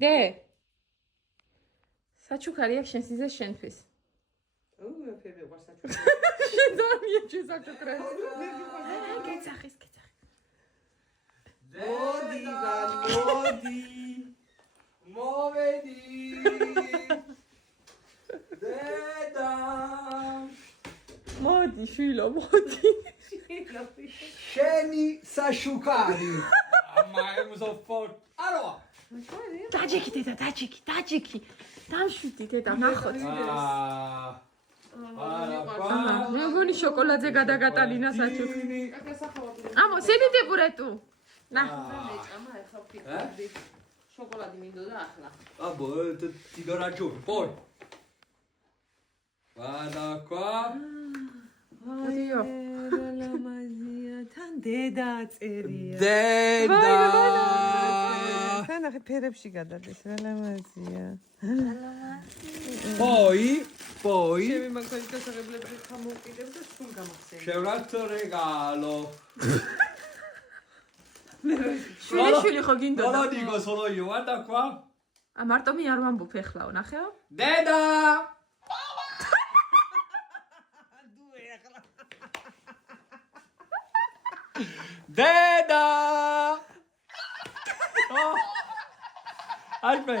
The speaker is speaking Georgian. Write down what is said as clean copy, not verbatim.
დე საჩუქარი აქ შენ სიძე შენთვის მე ფერმე ვარ საჩუქარი შენ დამია შენ საჩუქრას კეცახის მოდი მოვედი დედა მოდი შვილო მოდი შენი საშუქარი ამაემზოფორ აროა დაჯექი დედა დაჯექი დამშვიდი დედა ნახოთ მე მგონი შოკოლადზე გადაგატალინა საჩუქრი ამო სიდიდე პურეტუ ნა ამა ახლა ფიქრობდი შოკოლადი მინდოდა ახლა აბო ტიგარაჯო პოი ვადაკვა მოდიო ლამაზია თან დედა წერია დედა თან ახე ფერებში გადადის რა ლამაზია პოი ჩემი მაგალითად გასაღებლები ხამოვკიდებ და სულ გამახსენე შევრათო რეგალო შვილი ხო გინდოდა დოდიგო სოლოიო ვადაკვა მარტო მე არ ვამბობ ეხლაო ნახეო დედა დედა აიπე